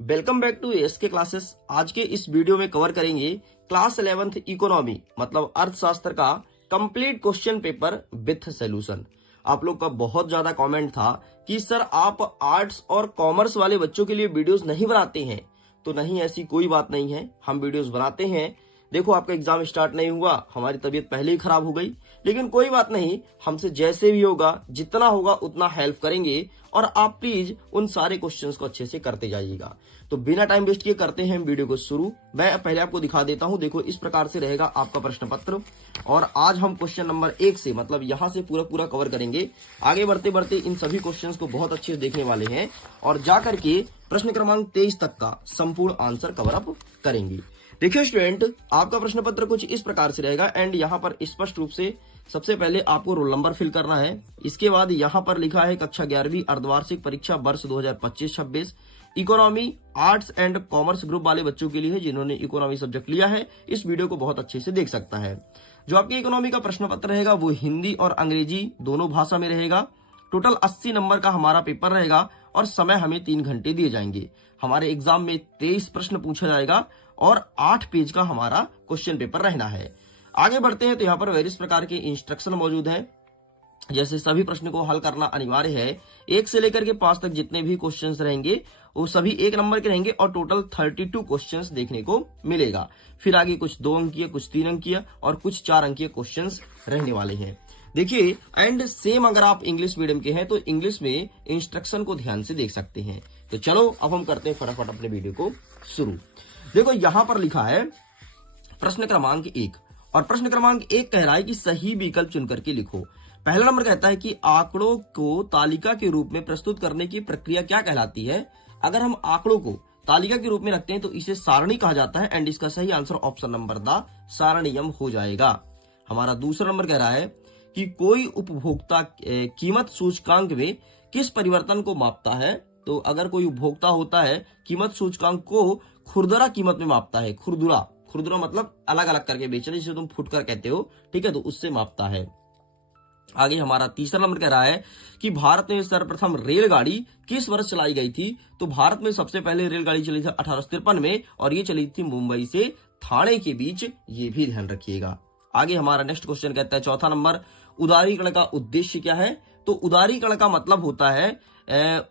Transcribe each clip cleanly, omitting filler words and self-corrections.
Welcome back to SK classes. आज के इस वीडियो में कवर करेंगे क्लास 11th इकोनॉमी मतलब अर्थशास्त्र का complete question paper with solution. आप लोग का बहुत ज्यादा कमेंट था कि सर आप आर्ट्स और कॉमर्स वाले बच्चों के लिए वीडियोस नहीं बनाते हैं। तो नहीं, ऐसी कोई बात नहीं है, हम वीडियोस बनाते हैं। देखो, आपका एग्जाम स्टार्ट नहीं हुआ, हमारी तबीयत पहले ही खराब हो गई, लेकिन कोई बात नहीं, हमसे जैसे भी होगा, जितना होगा उतना हेल्प करेंगे और आप प्लीज उन सारे क्वेश्चंस को अच्छे से करते जाइएगा। तो बिना टाइम वेस्ट किए करते हैं वीडियो को शुरू। मैं पहले आपको दिखा देता हूं। देखो, इस प्रकार से रहेगा आपका प्रश्न पत्र और आज हम क्वेश्चन नंबर 1 से मतलब यहां से पूरा कवर करेंगे। आगे बढ़ते बढ़ते इन सभी क्वेश्चंस को बहुत अच्छे से देखने वाले हैं और जाकर के प्रश्न क्रमांक 23 तक का संपूर्ण आंसर कवर अप करेंगे। देखिए स्टूडेंट, आपका प्रश्न पत्र कुछ इस प्रकार से रहेगा एंड यहाँ पर स्पष्ट रूप से सबसे पहले आपको रोल नंबर फिल करना है। इसके बाद यहाँ पर लिखा है कक्षा 11वीं अर्धवार्षिक परीक्षा वर्ष 2025-26 economy arts and commerce group वाले बच्चों के लिए है। जिन्होंने इकोनॉमी सब्जेक्ट लिया है इस वीडियो को बहुत अच्छे से देख सकता है। जो आपके इकोनॉमी का प्रश्न पत्र रहेगा वो हिंदी और अंग्रेजी दोनों भाषा में रहेगा। टोटल 80 नंबर का हमारा पेपर रहेगा और समय हमें 3 घंटे दिए जाएंगे। हमारे एग्जाम में 23 प्रश्न पूछा जाएगा और 8 पेज का हमारा क्वेश्चन पेपर रहना है। आगे बढ़ते हैं तो यहाँ पर वेरियस प्रकार के इंस्ट्रक्शन मौजूद हैं। जैसे सभी प्रश्न को हल करना अनिवार्य है। 1 से लेकर के 5 तक जितने भी क्वेश्चंस रहेंगे वो सभी 1 नंबर के रहेंगे और टोटल 32 क्वेश्चंस देखने को मिलेगा। फिर आगे कुछ 2 अंकीय, कुछ 3 अंकीय और कुछ 4 अंकीय क्वेश्चंस रहने वाले हैं। देखिए, एंड सेम अगर आप इंग्लिश मीडियम के हैं तो इंग्लिश में इंस्ट्रक्शन को ध्यान से देख सकते हैं। तो चलो अब हम करते हैं फटाफट अपने वीडियो को शुरू। देखो, यहां पर लिखा है प्रश्न क्रमांक 1 और प्रश्न क्रमांक 1 कह रहा है कि सही विकल्प चुन करके लिखो। पहला नंबर कहता है कि आंकड़ों को तालिका के रूप में प्रस्तुत करने की प्रक्रिया क्या कहलाती है। अगर हम आंकड़ों को तालिका के रूप में रखते हैं तो इसे सारणी कहा जाता है एंड इसका सही आंसर ऑप्शन नंबर द सारणीयम हो जाएगा। हमारा दूसरा नंबर कह रहा है कि कोई उपभोक्ता कीमत सूचकांक में किस परिवर्तन को मापता है। तो अगर कोई उपभोक्ता होता है कीमत सूचकांक को खुरदरा कीमत में मापता है। खुरदरा मतलब अलग अलग करके बेचना, जिसे तुम फुटकर कहते हो, ठीक है, तो उससे मापता है। आगे हमारा तीसरा नंबर कह रहा है कि भारत में सर्वप्रथम रेलगाड़ी किस वर्ष चलाई गई थी। तो भारत में सबसे पहले रेलगाड़ी चली थी 1853 में और ये चली थी मुंबई से ठाणे के बीच, ये भी ध्यान रखिएगा। आगे हमारा नेक्स्ट क्वेश्चन कहता है चौथा नंबर, उदारीकरण का उद्देश्य क्या है। तो उदारीकरण का मतलब होता है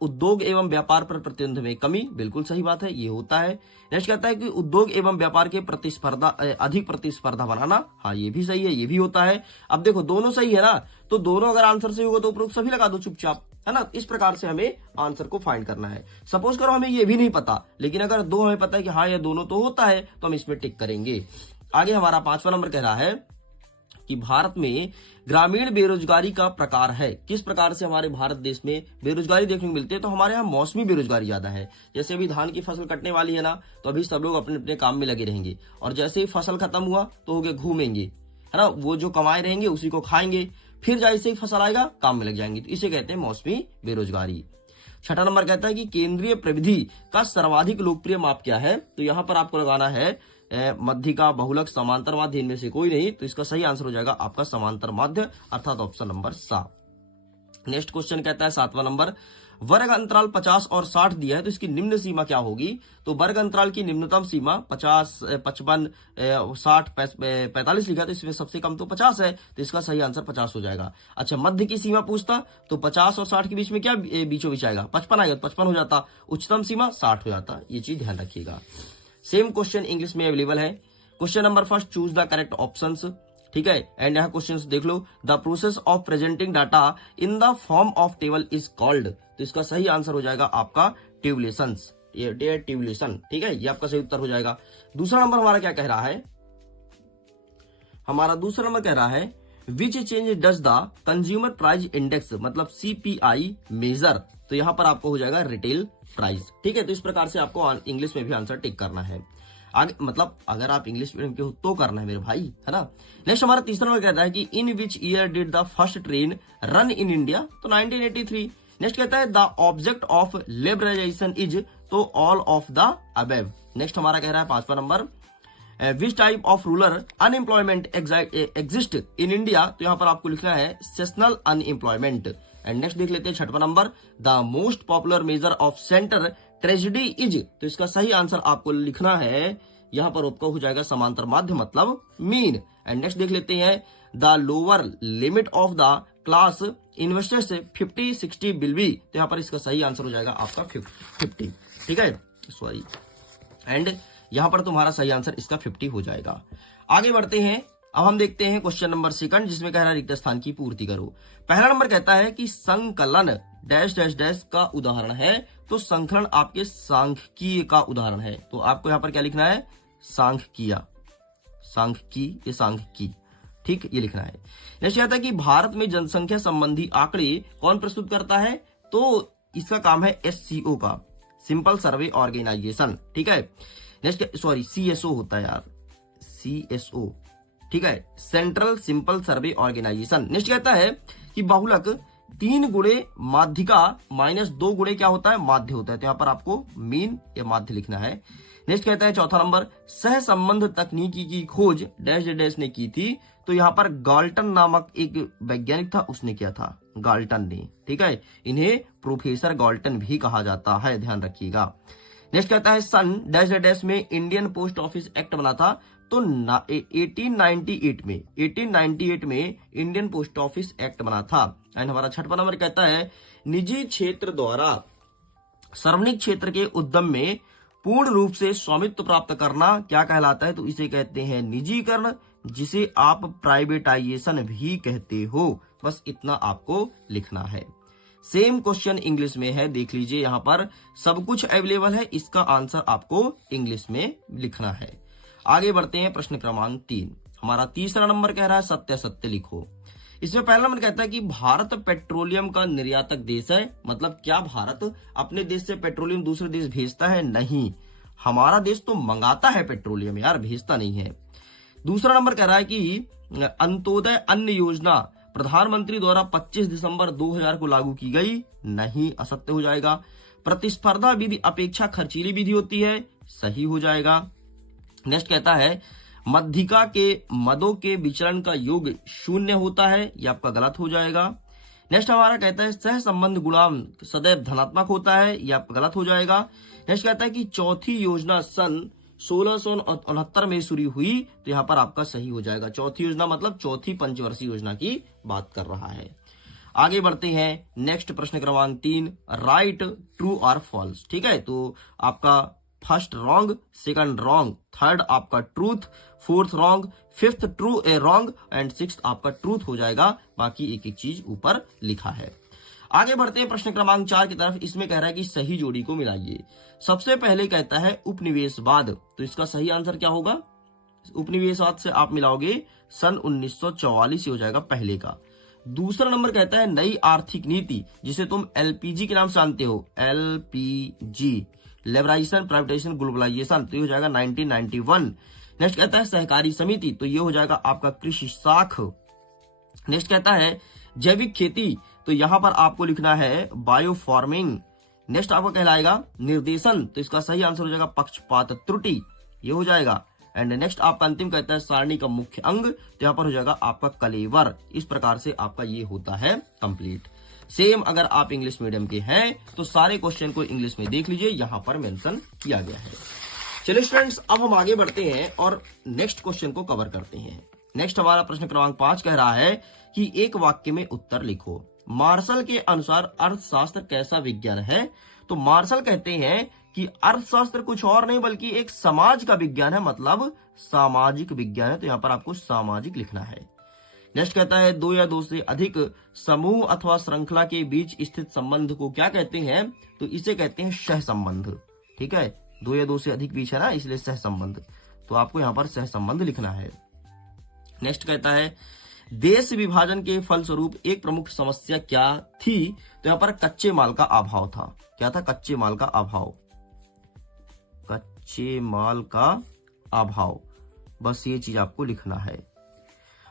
उद्योग एवं व्यापार पर प्रतिबंध में कमी। बिल्कुल सही बात है, ये होता है। नेक्स्ट कहता है कि उद्योग एवं व्यापार के प्रतिस्पर्धा अधिक प्रतिस्पर्धा बनाना। हाँ, ये भी सही है, ये भी होता है। अब देखो, दोनों सही है ना, तो दोनों अगर आंसर सही होगा तो उपरोक्त सभी लगा दो चुपचाप, है ना। इस प्रकार से हमें आंसर को फाइंड करना है। सपोज करो हमें ये भी नहीं पता, लेकिन अगर दो हमें पता है कि हाँ ये दोनों तो होता है तो हम इसमें टिक करेंगे। आगे हमारा 5वां नंबर कह रहा है कि भारत में ग्रामीण बेरोजगारी का प्रकार है। किस प्रकार से हमारे भारत देश में बेरोजगारी देखने को मिलती है। तो हमारे यहाँ मौसमी बेरोजगारी ज्यादा है। जैसे अभी धान की फसल कटने वाली है ना, तो अभी सब लोग अपने अपने काम में लगे रहेंगे और जैसे ही फसल खत्म हुआ तो हो गए घूमेंगे, है ना। वो जो कमाए रहेंगे उसी को खाएंगे, फिर जैसे ही फसल आएगा काम में लग जाएंगे। तो इसे कहते हैं मौसमी बेरोजगारी। 6वां नंबर कहता है कि केंद्रीय प्रविधि का सर्वाधिक लोकप्रिय माप क्या है। तो यहाँ पर आपको लगाना है मध्यिका, बहुलक, समांतर माध्य, इनमें से कोई नहीं। तो इसका सही आंसर हो जाएगा आपका समांतर माध्य अर्थात ऑप्शन नंबर 7। नेक्स्ट क्वेश्चन कहता है 7वां नंबर, वर्ग अंतराल 50 और 60 दिया है तो इसकी निम्न सीमा क्या होगी। तो वर्ग अंतराल की निम्नतम सीमा 50, 55, 60, 45 लिखा, तो इसमें सबसे कम तो 50 है, तो इसका सही आंसर 50 हो जाएगा। अच्छा, मध्य की सीमा पूछता तो 50 और 60 के बीच में क्या बीचों बीच आएगा, 55 आएगा, 55 हो जाता। उच्चतम सीमा 60 हो जाता। ये चीज ध्यान रखिएगा। सेम क्वेश्चन इंग्लिश में अवेलेबल है। Question number first, choose the correct options, ठीक है। एंड यहाँ क्वेश्चंस देख लो। The process of presenting data in the form of table is called. तो इसका सही आंसर हो जाएगा आपका टेबुलेशंस, ये टेबुलेशन, ठीक है, ये आपका सही उत्तर हो जाएगा। दूसरा नंबर हमारा क्या कह रहा है, हमारा दूसरा नंबर कह रहा है which change does the consumer price index मतलब CPI मेजर। तो यहां पर आपको हो जाएगा रिटेल प्राइस, ठीक है। तो इस प्रकार से आपको इंग्लिश में भी आंसर टिक करना है। आगे मतलब अगर आप इंग्लिश मीडियम के हो तो करना है मेरे भाई, है ना। नेक्स्ट हमारा तीसरा नंबर कहता है कि in which year did the first train run in India. तो 1983। नेक्स्ट कहता है the object of liberalisation is, तो all of the above. Next हमारा कह रहा है 5वां number, which type of rural unemployment exist in India. तो यहां पर आपको लिखना है सेशनल अनएम्प्लॉयमेंट। एंड नेक्स्ट देख लेते हैं 6वां number, the most popular major of centre tragedy is, तो इसका सही आंसर आपको लिखना है, यहां पर आपका हो जाएगा समांतर माध्य मतलब मीन। एंड नेक्स्ट देख लेते हैं, the lower limit of the class investors 50-60 will be, तो यहां पर इसका सही आंसर हो जाएगा आपका 50, ठीक है, सॉरी। एंड यहां पर तुम्हारा सही आंसर इसका 50 हो जाएगा। आगे बढ़ते हैं, अब हम देखते हैं क्वेश्चन नंबर 2 जिसमें कह रहा है रिक्त स्थान की पूर्ति करो। पहला नंबर कहता है कि संकलन डैश डैश डैश का उदाहरण है, तो संकलन आपके सांख्यिकीय का उदाहरण है, तो आपको यहां पर क्या लिखना है, सांख्यिकीय, सांख्यिकी, ये सांख्यिकी, ठीक, ये लिखना है। नेक्स्ट कहता है कि भारत में जनसंख्या संबंधी आंकड़े कौन प्रस्तुत करता है, तो इसका काम है SCO का, सिंपल सर्वे ऑर्गेनाइजेशन, ठीक है। नेक्स्ट सॉरी CSO होता है यार, CSO, ठीक है, सेंट्रल सिंपल सर्वे ऑर्गेनाइजेशन। नेक्स्ट कहता है कि बहुलक 3 गुणे माध्यिका -2 गुणे क्या होता है, माध्य होता है, तो यहां पर आपको मीन या माध्य लिखना है। नेक्स्ट कहता है चौथा नंबर, सह संबंध तकनीकी की खोज डैश डैश ने की थी, तो यहां पर गाल्टन नामक एक वैज्ञानिक था, उसने किया था, गाल्टन ने, ठीक है, इन्हें प्रोफेसर गाल्टन भी कहा जाता है, ध्यान रखिएगा। नेक्स्ट कहता है सन डैश डैश में इंडियन पोस्ट ऑफिस एक्ट बना था, तो 1898 में इंडियन पोस्ट ऑफिस एक्ट बना था। एंड हमारा छठवां नंबर कहता है निजी क्षेत्र द्वारा सार्वजनिक क्षेत्र के उद्यम में पूर्ण रूप से स्वामित्व प्राप्त करना क्या कहलाता है, तो इसे कहते हैं निजीकरण, जिसे आप प्राइवेटाइजेशन भी कहते हो। बस इतना आपको लिखना है। सेम क्वेश्चन इंग्लिश में है, देख लीजिए, यहां पर सब कुछ अवेलेबल है, इसका आंसर आपको इंग्लिश में लिखना है। आगे बढ़ते हैं, प्रश्न क्रमांक 3, हमारा तीसरा नंबर कह रहा है सत्य सत्य लिखो। इसमें पहला नंबर कहता है कि भारत पेट्रोलियम का निर्यातक देश है, मतलब क्या भारत अपने देश से पेट्रोलियम दूसरे देश भेजता है, नहीं, हमारा देश तो मंगाता है पेट्रोलियम यार, भेजता नहीं है। दूसरा नंबर कह रहा है कि अंत्योदय अन्न योजना प्रधानमंत्री द्वारा 25 दिसंबर 2000 को लागू की गई, नहीं, असत्य हो जाएगा। प्रतिस्पर्धा विधि अपेक्षा खर्चीली विधि होती है, सही हो जाएगा। नेक्स्ट कहता है मध्यिका के मदों के विचरण का योग 0 होता है, यह आपका गलत हो जाएगा। नेक्स्ट हमारा कहता है सह संबंध गुणांक सदैव धनात्मक होता है, यह आपका गलत हो जाएगा। नेक्स्ट कहता है कि चौथी योजना सन 1669 में शुरू हुई, तो यहां पर आपका सही हो जाएगा। चौथी योजना मतलब चौथी पंचवर्षीय योजना की बात कर रहा है। आगे बढ़ते हैं, नेक्स्ट प्रश्न क्रमांक 3, राइट ट्रू और फॉल्स, ठीक है, तो आपका first wrong, second wrong, third आपका truth, fourth wrong, fifth true wrong and sixth आपका ट्रूथ हो जाएगा। बाकी एक एक चीज ऊपर लिखा है। आगे बढ़ते हैं प्रश्न क्रमांक 4 की तरफ। इसमें कह रहा है कि सही जोड़ी को मिलाइए। सबसे पहले कहता है उपनिवेशवाद, तो इसका सही आंसर क्या होगा, उपनिवेशवाद से आप मिलाओगे सन 1944 हो जाएगा पहले का। दूसरा नंबर कहता है नई आर्थिक नीति, जिसे तुम LPG के नाम से जानते हो, LPG, लिबराइजेशन, प्राइवेटाइजेशन, ग्लोबलाइजेशन, तो ये हो जाएगा 1991। नेक्स्ट कहता है सहकारी समिति, तो ये हो जाएगा आपका कृषि शाख। नेक्स्ट कहता है जैविक खेती, तो यहां पर आपको लिखना है बायो फार्मिंग। नेक्स्ट आपका कहलाएगा निर्देशन, तो इसका सही आंसर हो जाएगा पक्षपात त्रुटि, ये हो जाएगा। एंड नेक्स्ट आपका अंतिम कहता है सारणी का मुख्य अंग, तो यहां पर हो जाएगा आपका कलेवर। इस प्रकार से आपका ये होता है कंप्लीट। सेम अगर आप इंग्लिश मीडियम के हैं तो सारे क्वेश्चन को इंग्लिश में देख लीजिए, यहां पर मेंशन किया गया है। चलिए स्टूडेंट्स, अब हम आगे बढ़ते हैं और नेक्स्ट क्वेश्चन को कवर करते हैं। नेक्स्ट हमारा प्रश्न क्रमांक 5 कह रहा है कि एक वाक्य में उत्तर लिखो। मार्शल के अनुसार अर्थशास्त्र कैसा विज्ञान है, तो मार्शल कहते हैं कि अर्थशास्त्र कुछ और नहीं बल्कि एक समाज का विज्ञान है, मतलब सामाजिक विज्ञान है, तो यहां पर आपको सामाजिक लिखना है। नेक्स्ट कहता है 2 या 2 से अधिक समूह अथवा श्रृंखला के बीच स्थित संबंध को क्या कहते हैं, तो इसे कहते हैं सह संबंध। ठीक है, 2 या 2 से अधिक बीच है ना, इसलिए सह संबंध, तो आपको यहां पर सह संबंध लिखना है। नेक्स्ट कहता है देश विभाजन के फलस्वरूप एक प्रमुख समस्या क्या थी, तो यहां पर कच्चे माल का अभाव था। क्या था, कच्चे माल का अभाव, कच्चे माल का अभाव, बस ये चीज आपको लिखना है।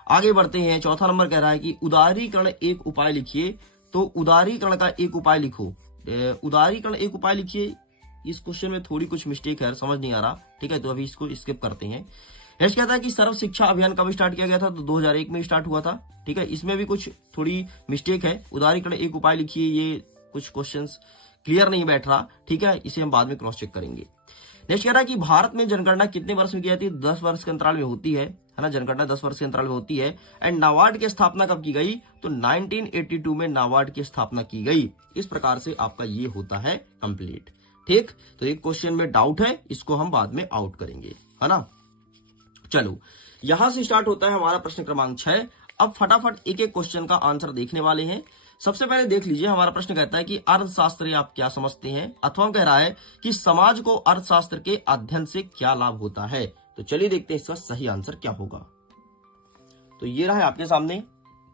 आगे बढ़ते हैं, चौथा नंबर कह रहा है कि उदारीकरण एक उपाय लिखिए, तो उदारीकरण का एक उपाय लिखो। उदारीकरण एक उपाय लिखिए, इस क्वेश्चन में थोड़ी कुछ मिस्टेक है, समझ नहीं आ रहा, ठीक है, तो अभी इसको स्किप करते हैं। नेक्स्ट कहता है कि सर्व शिक्षा अभियान कब स्टार्ट किया गया था, तो 2001 में स्टार्ट हुआ था। ठीक है, इसमें भी कुछ थोड़ी मिस्टेक है। उदारीकरण एक उपाय लिखिए, ये कुछ क्वेश्चंस क्लियर नहीं बैठ रहा, ठीक है, इसे हम बाद में क्रॉस चेक करेंगे। नेक्स्ट कह रहा है कि भारत में जनगणना कितने वर्ष में की जाती है? 10 वर्ष के अंतराल में होती है ना, जनगणना 10 वर्ष के अंतराल में होती है। एंड नाबार्ड की स्थापना कब की गई? तो 1982 में नाबार्ड की स्थापना की गई। इस प्रकार से आपका ये होता है कंप्लीट। ठीक, तो एक क्वेश्चन में डाउट है, इसको हम बाद में आउट करेंगे, है ना। चलो, यहां से स्टार्ट होता है हमारा प्रश्न क्रमांक 6। अब फटाफट एक एक क्वेश्चन का आंसर देखने वाले हैं। सबसे पहले देख लीजिए, हमारा प्रश्न कहता है कि अर्थशास्त्र आप क्या समझते हैं, अथवा कह रहा है कि समाज को अर्थशास्त्र के अध्ययन से क्या लाभ होता है। तो चलिए देखते हैं इसका सही आंसर क्या होगा। तो ये रहा है आपके सामने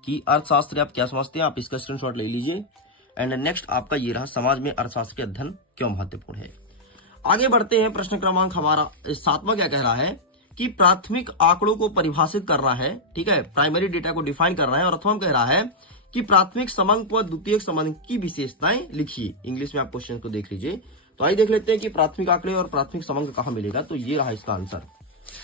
कि अर्थशास्त्र आप क्या समझते हैं, आप इसका स्क्रीनशॉट ले लीजिए। एंड नेक्स्ट आपका ये रहा, समाज में अर्थशास्त्र के अध्ययन क्यों महत्वपूर्ण है। आगे बढ़ते हैं, प्रश्न क्रमांक हमारा 7वां क्या कह रहा है कि प्राथमिक आंकड़ों को परिभाषित करना है, ठीक है, प्राइमरी डेटा को डिफाइन करना है। और अथवा कह रहा है कि प्राथमिक समंक व द्वितीयक समंक की विशेषताएं लिखिए। इंग्लिश में आप क्वेश्चन को देख लीजिए। तो आइए देख लेते हैं कि प्राथमिक आंकड़े और प्राथमिक समंक कहां मिलेगा। तो ये रहा इसका आंसर।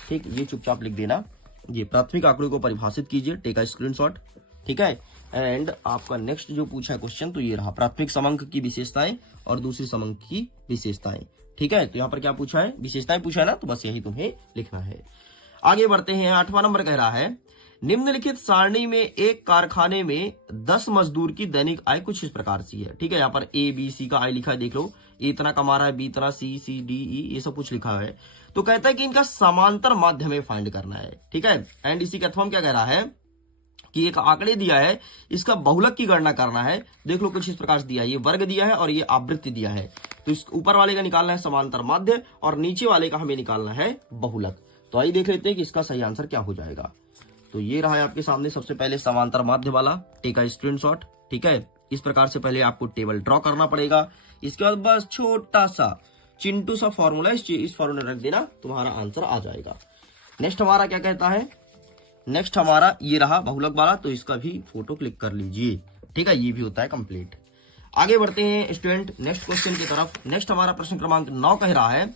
ठीक, ये चुपचाप लिख देना, ये प्राथमिक आंकड़े को परिभाषित कीजिए, टेक अ स्क्रीनशॉट, ठीक है। एंड आपका नेक्स्ट जो पूछा है क्वेश्चन, तो ये रहा प्राथमिक समंक की विशेषताएं और दूसरी समंक की विशेषताएं, ठीक है। तो यहाँ पर क्या पूछा है? विशेषताएं पूछा है ना, तो बस यही तुम्हें लिखना है। आगे बढ़ते हैं, 8वां नंबर कह रहा है निम्नलिखित सारणी में एक कारखाने में 10 मजदूर की दैनिक आय कुछ इस प्रकार से है, ठीक है। यहाँ पर ए बी सी का आय लिखा है, देख लो, ए इतना कमा रहा है, बी इतना, सी सी डी ई, ये सब कुछ लिखा है। तो कहता है कि इनका समांतर माध्य में फाइंड करना है, ठीक है। एंड इसी के अथवा क्या कह रहा है कि एक आंकड़े दिया है, इसका बहुलक की गणना करना है। देख लो कुछ इस प्रकार से दिया है, ये वर्ग दिया है और ये आवृत्ति दिया है। तो इस ऊपर वाले का निकालना है समांतर माध्य और नीचे वाले का हमें निकालना है बहुलक। तो आइए देख लेते हैं कि इसका सही आंसर क्या हो जाएगा। तो ये रहा है आपके सामने सबसे पहले समांतर माध्य वाला, टेक अ स्क्रीनशॉट, ठीक है। इस प्रकार से पहले आपको टेबल ड्रॉ करना पड़ेगा। इसके बाद बस छोटा सा चिंटू सा फॉर्मूला इस फॉर्मूला रख देना, तुम्हारा आंसर आ जाएगा। नेक्स्ट हमारा क्या कहता है, नेक्स्ट हमारा ये रहा बहुलक वाला, तो इसका भी फोटो क्लिक कर लीजिए, ठीक है, ये भी होता है कंप्लीट। आगे बढ़ते हैं स्टूडेंट नेक्स्ट क्वेश्चन की तरफ। नेक्स्ट हमारा प्रश्न क्रमांक 9 कह रहा है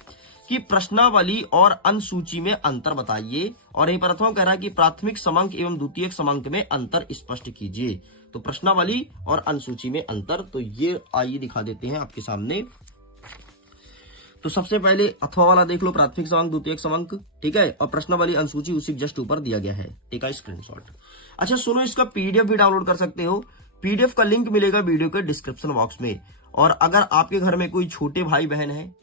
कि प्रश्नावली और अनुसूची में अंतर बताइए। और यहीं पर अथवा कह रहा है कि प्राथमिक समंक एवं द्वितीयक समंक में अंतर स्पष्ट कीजिए। तो प्रश्नावली और अनुसूची में अंतर, तो ये आइए दिखा देते हैं आपके सामने। तो सबसे पहले अथवा वाला देख लो, प्राथमिक समंक द्वितीयक समंक, ठीक है, और प्रश्नावली अनुसूची उसी जस्ट ऊपर दिया गया है, टेक अ स्क्रीनशॉट। अच्छा सुनो, इसका पीडीएफ भी डाउनलोड कर सकते हो। पीडीएफ का लिंक मिलेगा वीडियो के डिस्क्रिप्शन बॉक्स में। और अगर आपके घर में कोई छोटे भाई बहन है,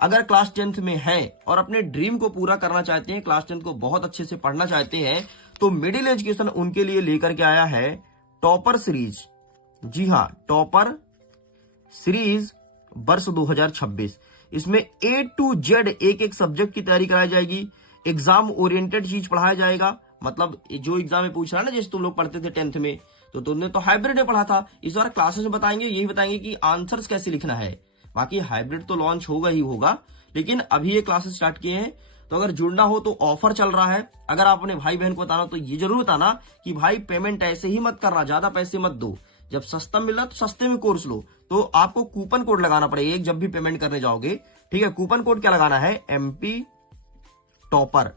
अगर क्लास 10th में है और अपने ड्रीम को पूरा करना चाहते हैं, क्लास 10th को बहुत अच्छे से पढ़ना चाहते हैं, तो मिडिल एजुकेशन उनके लिए लेकर के आया है टॉपर सीरीज। जी हाँ, टॉपर सीरीज वर्ष 2026। इसमें A to Z एक एक सब्जेक्ट की तैयारी कराई जाएगी। एग्जाम ओरिएंटेड चीज पढ़ाया जाएगा, मतलब जो एग्जाम में पूछ रहा है ना, जैसे तुम लोग पढ़ते थे 10th में, तो तुमने तो हाइब्रिड में पढ़ा था। इस बार क्लासेस में बताएंगे, यही बताएंगे कि आंसर्स कैसे लिखना है। बाकी हाइब्रिड तो लॉन्च होगा ही होगा, लेकिन अभी ये क्लासेस स्टार्ट किए हैं। तो अगर जुड़ना हो तो ऑफर चल रहा है। अगर आप अपने भाई बहन को बताना तो ये जरूर बताना कि भाई पेमेंट ऐसे ही मत करना, ज्यादा पैसे मत दो। जब सस्ता मिल रहा तो सस्ते में कोर्स लो। तो आपको कूपन कोड लगाना पड़ेगा एक, जब भी पेमेंट करने जाओगे, ठीक है। कूपन कोड क्या लगाना है? MP टॉपर,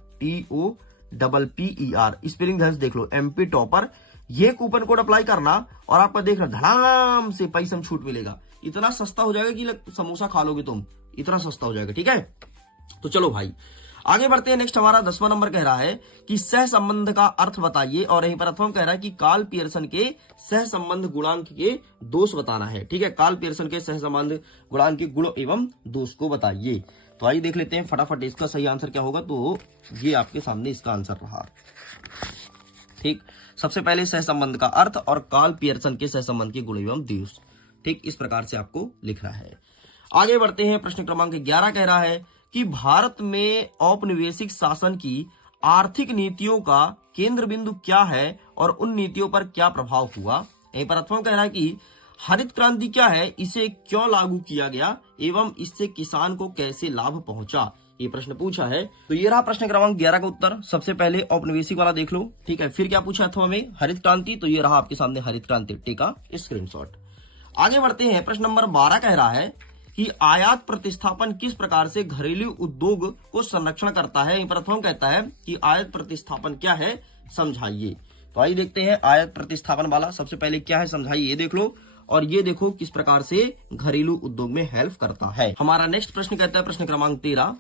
TOPPER, स्पेलिंग ध्यान से देख लो, MP टॉपर। ये कूपन कोड अप्लाई करना और आपका देखना धड़ाम से पैसा छूट मिलेगा। इतना सस्ता हो जाएगा कि समोसा खा लोगे तुम, इतना सस्ता हो जाएगा, ठीक है। तो चलो भाई आगे बढ़ते हैं। नेक्स्ट हमारा 10वां नंबर कह रहा है कि सह संबंध का अर्थ बताइए। और यहीं पर अथवा कह रहा है कि कार्ल पियर्सन के सह संबंध गुणांक के दोष बताना है, ठीक है। कार्ल पियर्सन के सह संबंध गुणांक के गुण एवं दोष को बताइए। तो आइए देख लेते हैं फटाफट इसका सही आंसर क्या होगा। तो ये आपके सामने इसका आंसर रहा, ठीक। सबसे पहले सह संबंध का अर्थ और कार्ल पियर्सन के सह संबंध के गुण एवं दोष, ठीक, इस प्रकार से आपको लिखना है। आगे बढ़ते हैं, प्रश्न क्रमांक 11 कह रहा है कि भारत में औपनिवेशिक शासन की आर्थिक नीतियों का केंद्र बिंदु क्या है और उन नीतियों पर क्या प्रभाव हुआ। यहीं पर अथवा कह रहा है कि हरित क्रांति क्या है, इसे क्यों लागू किया गया एवं इससे किसान को कैसे लाभ पहुंचा। ये प्रश्न पूछा है। तो ये रहा प्रश्न क्रमांक 11 का उत्तर। सबसे पहले औपनिवेशिक वाला देख लो, ठीक है। फिर क्या पूछा अथवा में? हरित क्रांति। तो ये रहा आपके सामने हरित क्रांति, टेक अ स्क्रीनशॉट। आगे बढ़ते हैं, प्रश्न नंबर 12 कह रहा है कि आयात प्रतिस्थापन किस प्रकार से घरेलू उद्योग को संरक्षण करता है। यहीं पर प्रथम कहता है कि आयात प्रतिस्थापन क्या है, समझाइए। तो आइए देखते हैं आयात प्रतिस्थापन वाला। सबसे पहले क्या है समझाइए, ये देख लो। और ये देखो किस प्रकार से घरेलू उद्योग में हेल्प करता है। हमारा नेक्स्ट प्रश्न कहता है, प्रश्न क्रमांक 13,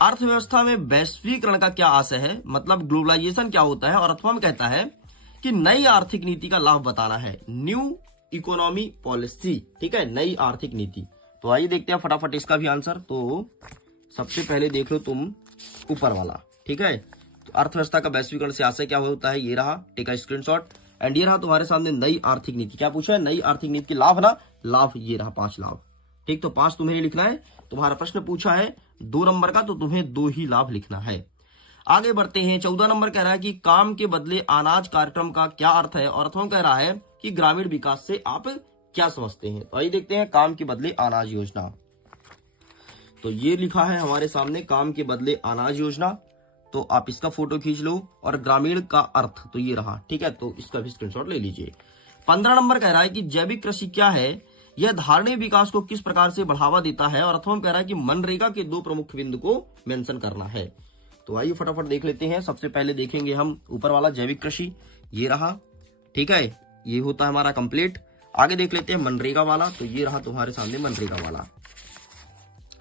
अर्थव्यवस्था में वैश्वीकरण का क्या आशय है, मतलब ग्लोबलाइजेशन क्या होता है। और अथवा में कहता है कि नई आर्थिक नीति का लाभ बताना है, न्यू इकोनॉमी पॉलिसी। ठीक है, नई आर्थिक नीति। तो आइए देखते हैं फटाफट इसका भी आंसर। तो सबसे पहले देख लो तुम ऊपर वाला। ठीक है, तो अर्थव्यवस्था का वैश्वीकरण से आशय क्या होता है, ये रहा, टेक अ स्क्रीनशॉट। एंड ये रहा तुम्हारे सामने नई आर्थिक नीति। क्या पूछा है, नई आर्थिक नीति के लाभ ना, लाभ ये रहा 5 लाभ। ठीक, तो 5 तुम्हें लिखना है। तुम्हारा प्रश्न पूछा है 2 नंबर का, तो तुम्हें 2 ही लाभ लिखना है। आगे बढ़ते हैं। 14 नंबर कह रहा है कि काम के बदले अनाज कार्यक्रम का क्या अर्थ है। और अर्थों कह रहा है कि ग्रामीण विकास से आप क्या समझते हैं। तो आइए देखते हैं, काम के बदले अनाज योजना। तो ये लिखा है हमारे सामने, काम के बदले अनाज योजना। तो आप इसका फोटो खींच लो। और ग्रामीण का अर्थ तो ये रहा। ठीक है, तो इसका भी स्क्रीनशॉट ले लीजिए। 15 नंबर कह रहा है कि जैविक कृषि क्या है, यह धारणीय विकास को किस प्रकार से बढ़ावा देता है। और अथवा कह रहा है कि मनरेगा के 2 प्रमुख बिंदु को मेंशन करना है। तो आइए फटाफट देख लेते हैं। सबसे पहले देखेंगे हम ऊपर वाला जैविक कृषि, ये रहा। ठीक है, ये होता है हमारा कंप्लीट। आगे देख लेते हैं मनरेगा वाला। तो ये रहा तुम्हारे सामने मनरेगा वाला।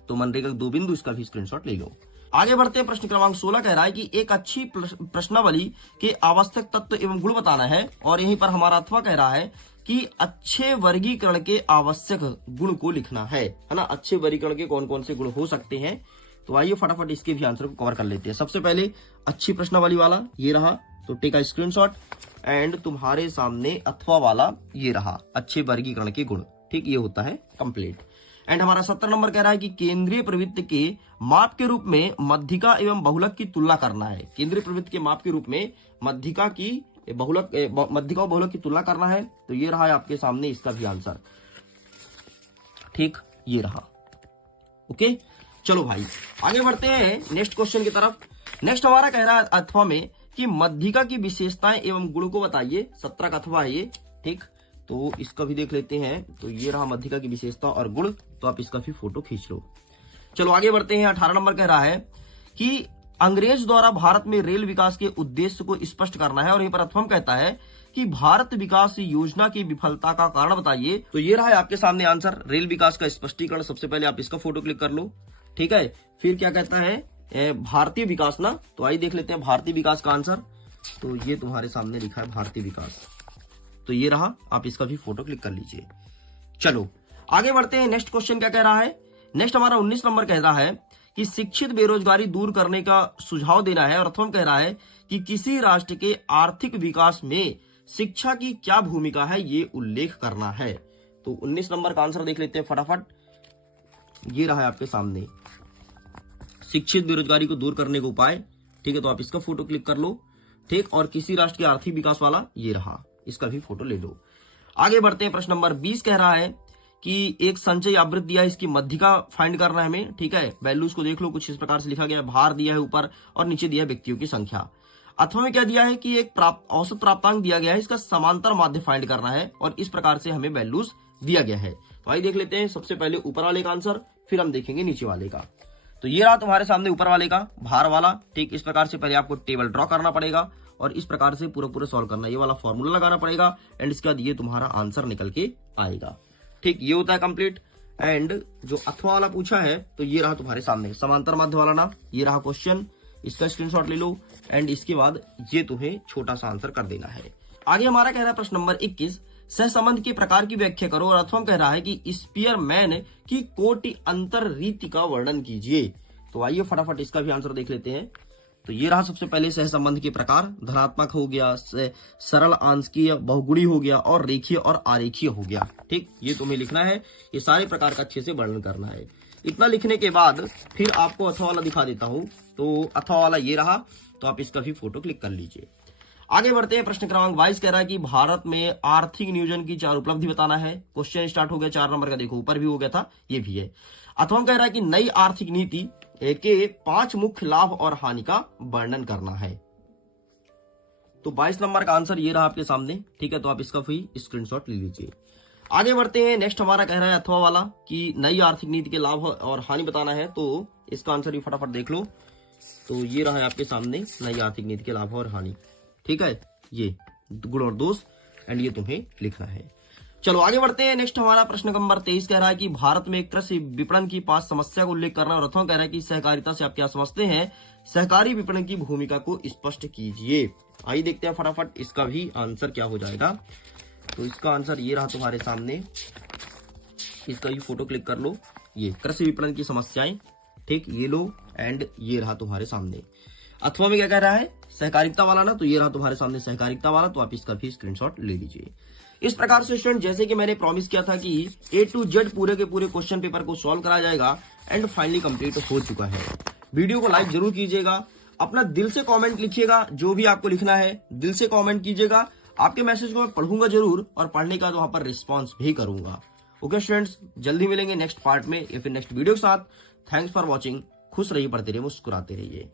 तो मनरेगा 2 बिंदु, इसका भी स्क्रीनशॉट ले लो। आगे बढ़ते हैं। प्रश्न क्रमांक 16 कह रहा है कि एक अच्छी प्रश्नावली के आवश्यक तत्व एवं गुण बताना है। और यहीं पर हमारा अथवा कह रहा है कि अच्छे वर्गीकरण के आवश्यक गुण को लिखना है ना। अच्छे वर्गीकरण के कौन कौन से गुण हो सकते हैं। तो आइए फटाफट इसके भी आंसर को कवर कर लेते हैं। सबसे पहले अच्छी प्रश्नावली वाला ये रहा, तो टेक अ स्क्रीनशॉट। एंड तुम्हारे सामने अथवा वाला ये रहा, अच्छे वर्गीकरण के गुण। ठीक, ये होता है कंप्लीट। एंड हमारा 17 नंबर कह रहा है कि केंद्रीय प्रवृत्ति के माप के रूप में मध्यिका एवं बहुलक की तुलना करना है। केंद्रीय प्रवृत्ति के माप के रूप में मध्यिका और बहुलक की तुलना करना है। तो ये रहा है आपके सामने इसका भी आंसर। ठीक, ये रहा। ओके, चलो भाई आगे बढ़ते हैं नेक्स्ट क्वेश्चन की तरफ। नेक्स्ट हमारा कह रहा है अथवा में कि मध्यिका की विशेषताएं एवं गुण को बताइए। 17 का अथवा है ये। ठीक, तो इसका भी देख लेते हैं। तो ये रहा मध्यिका की विशेषता और गुण। तो आप इसका भी फोटो खींच लो। चलो आगे बढ़ते हैं। 18 नंबर कह रहा है कि अंग्रेज द्वारा भारत में रेल विकास के उद्देश्य को स्पष्ट करना है। और यहीं पर अथवम कहता है कि भारत विकास योजना की विफलता का कारण बताइए। तो ये रहा है आपके सामने आंसर, रेल विकास का स्पष्टीकरण। सबसे पहले आप इसका फोटो क्लिक कर लो। ठीक है, फिर क्या कहता है, भारतीय विकास ना। तो आइए देख लेते हैं भारतीय विकास का आंसर। तो ये तुम्हारे सामने लिखा है भारतीय विकास। तो ये रहा, आप इसका भी फोटो क्लिक कर लीजिए। चलो आगे बढ़ते हैं। नेक्स्ट क्वेश्चन क्या कह रहा है। नेक्स्ट हमारा 19 नंबर कह रहा है कि शिक्षित बेरोजगारी दूर करने का सुझाव देना है। और अथवा कह रहा है कि किसी राष्ट्र के आर्थिक विकास में शिक्षा की क्या भूमिका है, ये उल्लेख करना है। तो 19 नंबर का आंसर देख लेते हैं फटाफट। ये रहा है आपके सामने, शिक्षित बेरोजगारी को दूर करने का उपाय। ठीक है, तो आप इसका फोटो क्लिक कर लो। ठीक, और किसी राष्ट्र के आर्थिक विकास वाला ये रहा, इसका भी फोटो ले लो। आगे बढ़ते हैं। प्रश्न नंबर 20 कह रहा है कि एक संचय आवृत्ति दिया है, इसकी मध्यिका फाइंड करना है हमें। ठीक है, वैल्यूज को देख लो, कुछ इस प्रकार से लिखा गया है। भार दिया है ऊपर और नीचे दिया है व्यक्तियों की संख्या। अथवा में क्या दिया है कि एक औसत प्राप्तांक दिया गया है, इसका समांतर माध्य फाइंड करना है। और इस प्रकार से हमें वैल्यूज दिया गया है। तो आइए देख लेते हैं सबसे पहले ऊपर वाले का आंसर, फिर हम देखेंगे नीचे वाले का। तो ये रहा तुम्हारे सामने ऊपर वाले का भार वाला। ठीक, इस प्रकार से पहले आपको टेबल ड्रॉ करना पड़ेगा और इस प्रकार से पूरा सॉल्व करना, ये वाला फॉर्मूला लगाना पड़ेगा। एंड इसके बाद ये तुम्हारा आंसर निकल के आएगा। ठीक, ये होता है कंप्लीट। एंड जो अथवा वाला पूछा है, तो ये रहा तुम्हारे सामने समांतर माध्य वाला ना, ये रहा क्वेश्चन, इसका स्क्रीनशॉट ले लो। एंड इसके बाद ये तुम्हें छोटा सा आंसर कर देना है। आगे हमारा कह रहा है प्रश्न नंबर 21, सहसंबंध के प्रकार की व्याख्या करो। और अथवा कह रहा है कि स्पीयरमैन की कोटि अंतर रीति का वर्णन कीजिए। तो आइए फटाफट इसका भी आंसर देख लेते हैं। तो ये रहा सबसे पहले सहसंबंध के प्रकार, धनात्मक हो गया, सरल आंशिकीय, बहुगुणी हो गया और रेखीय और आरेखीय हो गया। ठीक, ये तुम्हें लिखना है, ये सारे प्रकार का अच्छे से वर्णन करना है। इतना लिखने के बाद फिर आपको अथवा वाला दिखा देता हूं। तो अथवा वाला ये रहा, तो आप इसका भी फोटो क्लिक कर लीजिए। आगे बढ़ते हैं। प्रश्न क्रमांक 22 कह रहा है कि भारत में आर्थिक नियोजन की 4 उपलब्धि बताना है। क्वेश्चन स्टार्ट हो गया 4 नंबर का, देखो ऊपर भी हो गया था, ये भी है। अथवा कह रहा है कि नई आर्थिक नीति के 5 मुख्य लाभ और हानि का वर्णन करना है। तो 22 नंबर का आंसर ये रहा आपके सामने। ठीक है, तो आप इसका भी स्क्रीनशॉट ले लीजिए। आगे बढ़ते हैं। नेक्स्ट हमारा कह रहा है अथवा वाला कि नई आर्थिक नीति के लाभ और हानि बताना है। तो इसका आंसर भी फटाफट देख लो। तो ये रहा है आपके सामने नई आर्थिक नीति के लाभ और हानि। ठीक है, ये गुण और दोष। एंड ये तुम्हें लिखना है। चलो आगे बढ़ते हैं। नेक्स्ट हमारा प्रश्न नंबर 23 कह रहा है कि भारत में कृषि विपणन की 5 समस्या को उल्लेख करना, और अथवा कह रहा है कि सहकारिता से आप क्या समझते हैं, सहकारी विपणन की भूमिका को स्पष्ट कीजिए। आइए देखते हैं फटाफट इसका भी आंसर क्या हो जाएगा। तो इसका आंसर ये रहा तुम्हारे सामने, इसका भी फोटो क्लिक कर लो। ये कृषि विपणन की समस्याएं, ठीक, ये लो, एंड ये रहा तुम्हारे सामने। अथवा में क्या कह रहा है, सहकारिता वाला ना, तो ये रहा तुम्हारे सामने सहकारिता वाला, तो आप इसका भी स्क्रीनशॉट ले लीजिए। इस प्रकार से स्टूडेंट, जैसे कि मैंने प्रॉमिस किया था कि A to Z पूरे के पूरे क्वेश्चन पेपर को सॉल्व कराया जाएगा, एंड फाइनली कंप्लीट हो चुका है। वीडियो को लाइक जरूर कीजिएगा, अपना दिल से कमेंट लिखिएगा, जो भी आपको लिखना है दिल से कमेंट कीजिएगा। आपके मैसेज को मैं पढ़ूंगा जरूर, और पढ़ने का तो वहां पर रिस्पॉन्स भी करूंगा। ओके स्टूडेंट्स, जल्दी मिलेंगे नेक्स्ट पार्ट में या फिर नेक्स्ट वीडियो के साथ। Thanks for watching. खुश रहिए, पढ़ते रहिए, मुस्कुराते रहिए।